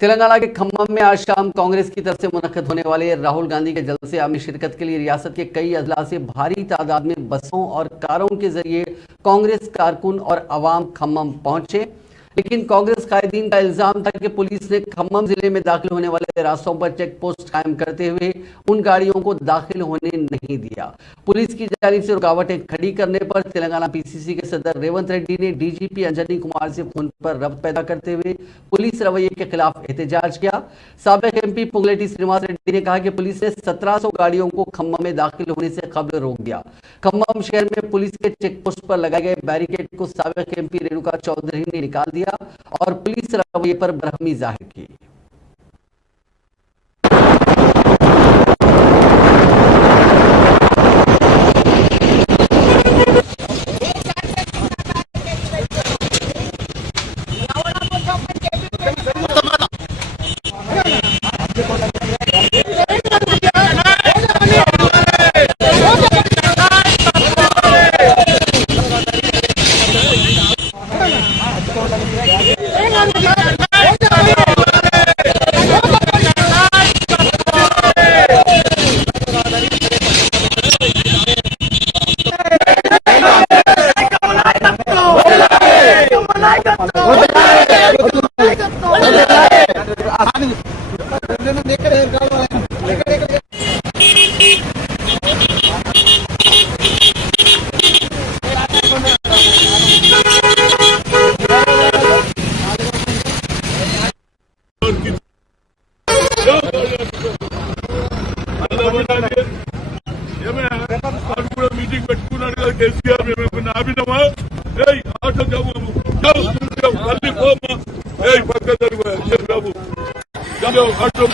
तेलंगाना के खम्मम में आज शाम कांग्रेस की तरफ से मुनक्किद होने वाले राहुल गांधी के जलसे में शिरकत के लिए रियासत के कई अजला से भारी तादाद में बसों और कारों के जरिए कांग्रेस कारकुन और अवाम खम्मम पहुंचे। लेकिन कांग्रेस कायदीन का इल्जाम था कि पुलिस ने खम्मम जिले में दाखिल होने वाले रास्तों पर चेक पोस्ट कायम करते हुए उन गाड़ियों को दाखिल होने नहीं दिया। पुलिस की जानिब से रुकावटें खड़ी करने पर तेलंगाना पीसीसी के सदर रेवंत रेड्डी ने डीजीपी अंजनी कुमार से फोन पर रब्त पैदा करते हुए पुलिस रवैये के खिलाफ एहतजाज किया। साबिक एमपी पुंगलेटी श्रीनिवास रेड्डी ने कहा कि पुलिस ने 1700 गाड़ियों को खम्मम में दाखिल होने से कब्ल रोक दिया। खम्मम शहर में पुलिस के चेक पोस्ट पर लगाए गए बैरिकेड को साबिक एमपी रेणुका चौधरी ने निकाल दिया और पुलिस रवैये पर बरहमी जाहिर की। मीटिंग పెట్టుకున్నాడు కేసీఆర్ మేము ఆపినామా ఆటో తల్లి పోమా పక్క బాబు ఆటో ఆటో